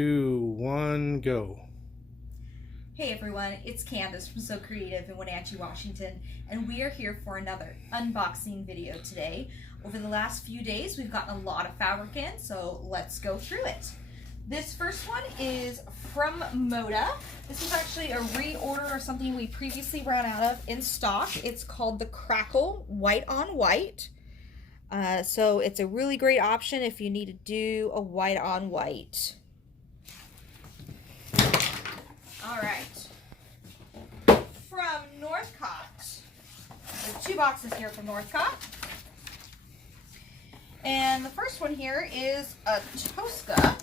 2, 1, go. Hey everyone, it's Candace from So Creative in Wenatchee, Washington, and we are here for another unboxing video today. Over the last few days, we've gotten a lot of fabric in, so let's go through it. This first one is from Moda. This is actually a reorder or something we previously ran out of in stock. It's called the Crackle White on White. So it's a really great option if you need to do a white on white. All right, from Northcott. There's 2 boxes here from Northcott. And the first one here is a Tosca.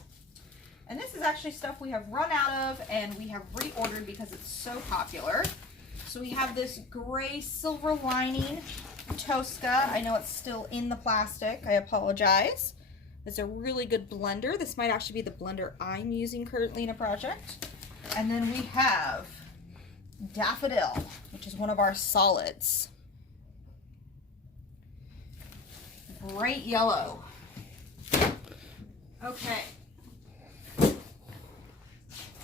And this is actually stuff we have run out of and we have reordered because it's so popular. So we have this gray silver lining Tosca. I know it's still in the plastic. I apologize. It's a really good blender. This might actually be the blender I'm using currently in a project. And then we have Daffodil, which is one of our solids. Bright yellow. Okay.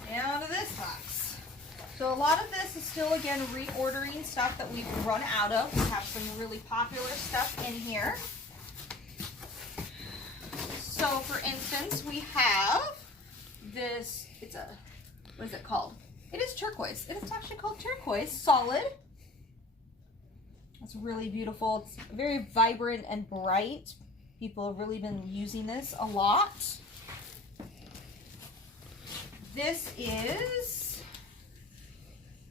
Down to this box. So a lot of this is still, again, reordering stuff that we've run out of. We have some really popular stuff in here. So, for instance, we have this, what is it called? It is turquoise. It is actually called turquoise solid. It's really beautiful. It's very vibrant and bright. People have really been using this a lot. This is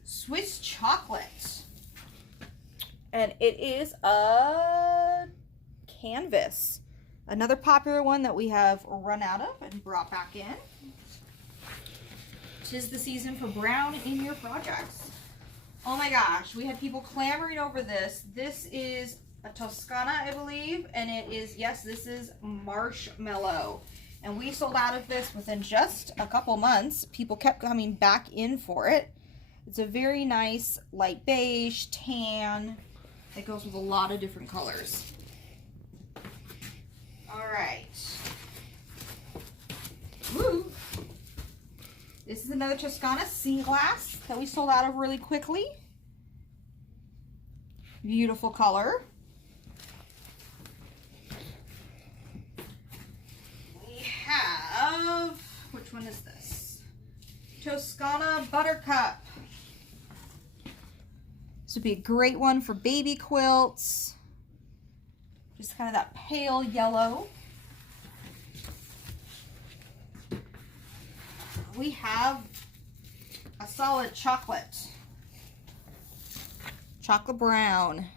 Swiss chocolate. And it is a canvas. Another popular one that we have run out of and brought back in. 'Tis the season for brown in your projects. Oh my gosh, we had people clamoring over this. This is a Toscana, I believe, and it is, yes, this is marshmallow. And we sold out of this within just a couple months. People kept coming back in for it. It's a very nice light beige, tan. It goes with a lot of different colors. All right. Woo. This is another Toscana scene glass that we sold out of really quickly. Beautiful color. We have, which one is this? Toscana Buttercup. This would be a great one for baby quilts. Just kind of that pale yellow. We have a solid chocolate brown.